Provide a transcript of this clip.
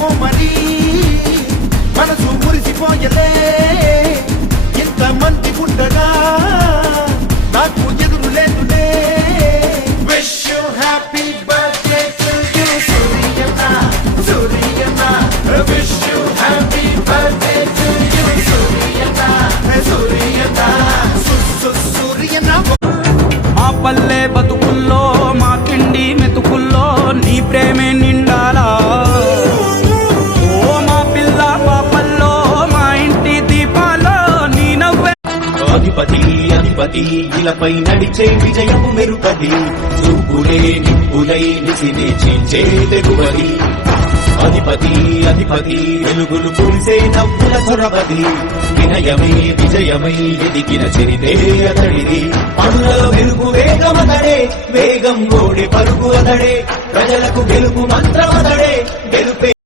ఏమో మరి మనసు మురిసిపోయలే ఇంత మంది ఉండగా నాకు ఎదురు లేదులే wish you happy birthday to you Suryanna Suryanna wish you happy birthday to you Suryanna Suryanna Suryanna మా పల్లె బతుకుల్లో మా తిండి మెతుకుల్లో నీ ప్రేమే నిండాలా ఓ మా పిల్ల పాపల్లో మా ఇంటి దీపాల్లో నీ నవ్వే అధిపతి అధిపతి ఇలపై నడిచే విజయము మెరుపది చూపులే నిప్పులై నిసినే చీల్చే తెగువది అధిపతి అధిపతి వెలుగులు కురిసే నవ్వుల చొరవది వినయమై విజయమై ఎదిగిన చరితే అతడిది పనులలో వెలుగు వేగమదడే వేగం ఓడి పరుగు అతడే ప్రజలకు గెలుపు మంత్రమదడే గెలుపే